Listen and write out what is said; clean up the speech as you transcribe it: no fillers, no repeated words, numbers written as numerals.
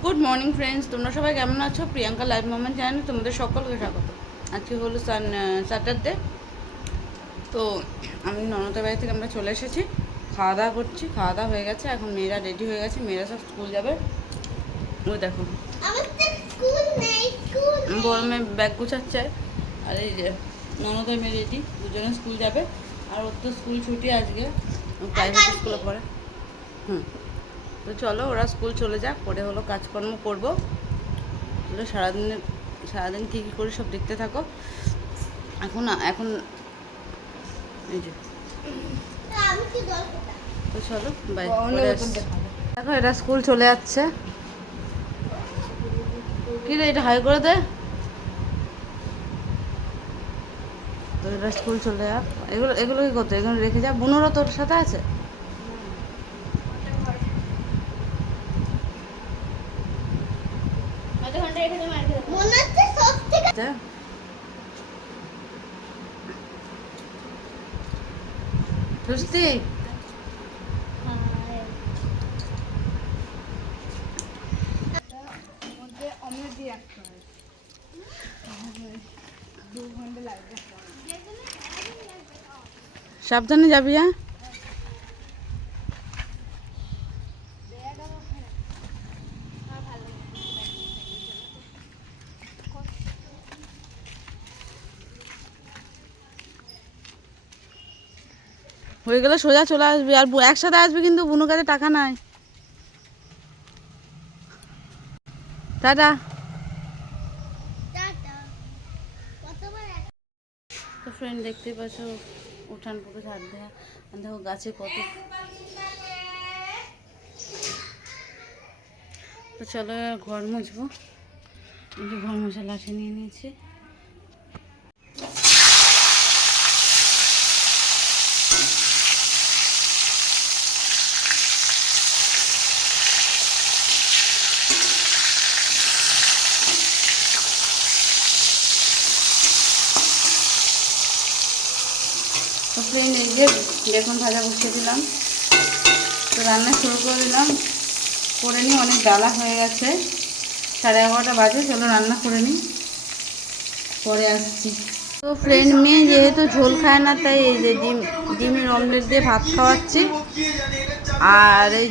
Good morning friends, তোমরা সবাই কেমন আছো? প্রিয়াঙ্কা লাইভ মোমেন্ট চ্যানেলে তোমাদের সকলকে স্বাগত। আজকে হলো স্যাটারডে। তো আমি ননদের বাড়ি থেকে আমরা চলে এসেছি, খাওয়া দাওয়া করছি। খাওয়া দাওয়া হয়ে গেছে, এখন মেয়েরা রেডি হয়ে গেছে, মেয়েরা সব স্কুল যাবে। ওই দেখো বড় মেয়ে ব্যাগ গুছাচ্ছে, আর এই যে ননদের মেয়ে রেডি, দুজনে স্কুল যাবে। আর ওর তো স্কুল ছুটি আজকে, প্রাইভেট স্কুলে পড়ে। তো চলো ওরা স্কুল চলে যাক, পরে হলো কাজকর্ম করবো। সারাদিন কী কী করি সব দেখতে থাকো। এখন এই যে তো চলো বাই। দেখো এরা স্কুল চলে যাচ্ছে। কি রে, এটা হাই করে দে। তো এরা স্কুল চলে যাক। এগুলো কি করতে, এগুলো রেখে যা। বুনুরও তোর সাথে আছে? সুস্তি সাবধানে যাবি। হ্যাঁ, হয়ে গেলে সোজা চলে আসবি। আর একসাথে আসবি, কিন্তু বুনুর কাছে টাকা নাই। টাটা। তো ফ্রেন্ড দেখতেই পাচ্ছ, উঠান পুরো ঝাড় দেওয়া। দেখো গাছে কত। তো চলো ঘর মুছবো। ঘর মোছা লাঠি নিয়ে নিয়েছি। তো ফ্রেন্ড এই যে বেগুন ভাজা বসিয়ে দিলাম, তো রান্না শুরু করে দিলাম। করে নিই, অনেক বেলা হয়ে গেছে, 11:30 বাজে। চলো রান্না করে নিই, পরে আসছি। তো ফ্রেন্ড মেয়ে যেহেতু ঝোল খায় না, তাই এই যে ডিমের অমলেট দিয়ে ভাত খাওয়াচ্ছি। আর এই